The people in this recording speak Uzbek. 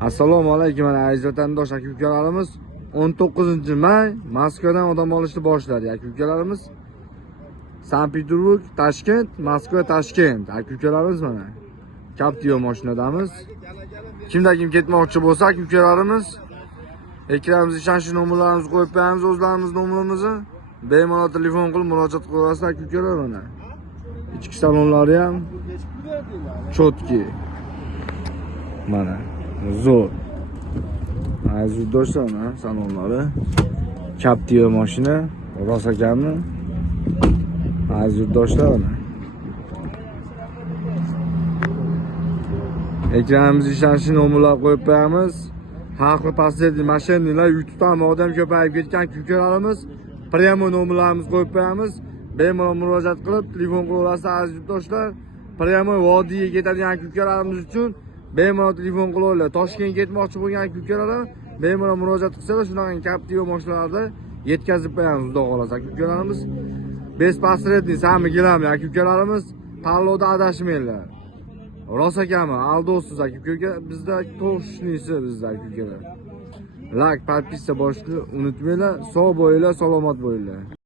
Assalomu alaykum aziz vatandosh aka-ukalarimiz. 19-may Moskvadan odam olishni boshladi aka-ukalarimiz. Sankt-Peterburg, Toshkent, Moskva, Toshkent aka-ukalarimiz mana. Captiva mashinadamiz. Kimda kim ketmoqchi bo'lsa aka-ukalarimiz, ekranimizga ishonch nomerlarimizni qo'yib qo'yamiz, o'zlarimiz nomerimizni. Bemalol telefon qilib murojaat qilasizlar aka-ukalar mana. Ichki salonlari ham chotki. Mana zo'r. Aziz do'stlar, salonlari Captiva mashina, rosa ekanmi? Aziz do'stlar, ekranimizga ishonch nomerlar qo'yib qo'yamiz. Xalqi passetli mashinalar YouTube'dan odam ko'payib ketgan kukalarimiz, premo nomerlarimizni qo'yib qo'yamiz. Bemalol murojaat qilib telefon qilasizlar aziz do'stlar. Premo vodiyga ketadigan kukalarimiz uchun bemalol telefon qilasizlar. Toshkentga ketmoqchi bo'lgan kukalar bemalol murojaat qilsalar, shunaqa Captiva mashinalarda yetkazib qo'yamiz, xudo xolasa kukalarimiz. Bespasretli sami kelamiz kukalarimiz. Tanlovda adashmanglar. Rosa ekanmi? Aldosiz aka-uka, bizda to'shnisi bizda aka-ukalar. Like, podpisa bosishni unutmanglar. Sog' bo'linglar, salomat bo'linglar.